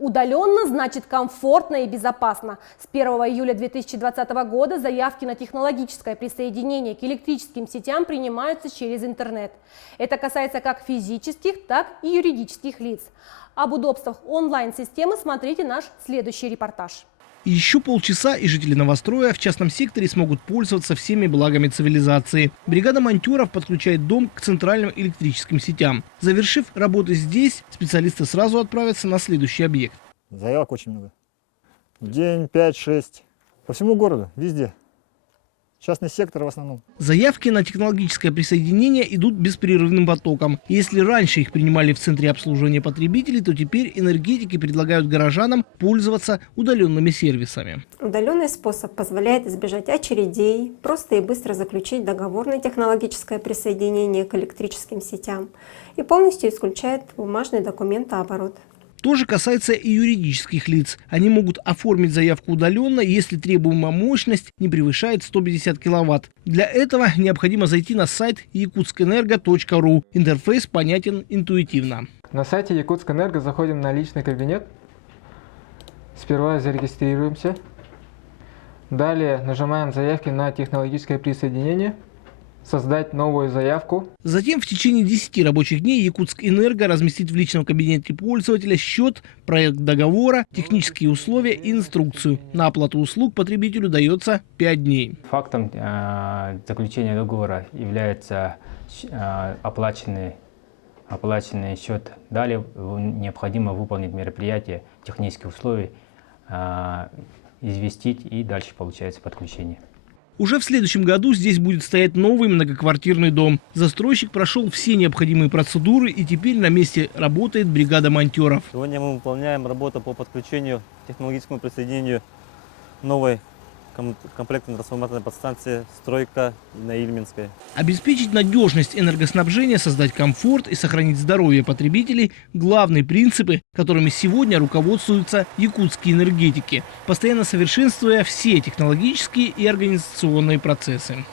Удаленно значит комфортно и безопасно. С 1 июля 2020 года заявки на технологическое присоединение к электрическим сетям принимаются через интернет. Это касается как физических, так и юридических лиц. Об удобствах онлайн-системы смотрите наш следующий репортаж. Еще полчаса, и жители новостроя в частном секторе смогут пользоваться всеми благами цивилизации. Бригада монтёров подключает дом к центральным электрическим сетям. Завершив работы здесь, специалисты сразу отправятся на следующий объект. Заявок очень много. В день 5-6. По всему городу, везде. Частный сектор в основном. Заявки на технологическое присоединение идут беспрерывным потоком. Если раньше их принимали в центре обслуживания потребителей, то теперь энергетики предлагают горожанам пользоваться удаленными сервисами. Удаленный способ позволяет избежать очередей, просто и быстро заключить договор на технологическое присоединение к электрическим сетям и полностью исключает бумажный документооборот. То же касается и юридических лиц. Они могут оформить заявку удаленно, если требуемая мощность не превышает 150 киловатт. Для этого необходимо зайти на сайт yakutskэнерго.ру. Интерфейс понятен интуитивно. На сайте Якутскэнерго заходим на личный кабинет. Сперва зарегистрируемся. Далее нажимаем заявки на технологическое присоединение. Создать новую заявку. Затем в течение 10 рабочих дней Якутскэнерго разместит в личном кабинете пользователя счет, проект договора, технические условия и инструкцию. На оплату услуг потребителю дается 5 дней. Фактом заключения договора является оплаченный счет. Далее необходимо выполнить мероприятие, технические условия, известить, и дальше получается подключение. Уже в следующем году здесь будет стоять новый многоквартирный дом. Застройщик прошел все необходимые процедуры, и теперь на месте работает бригада монтёров. Сегодня мы выполняем работу по подключению, технологическому присоединению новой комплектной трансформаторной подстанции «Стройка» на Ильминской. Обеспечить надежность энергоснабжения, создать комфорт и сохранить здоровье потребителей – главные принципы, которыми сегодня руководствуются якутские энергетики, постоянно совершенствуя все технологические и организационные процессы.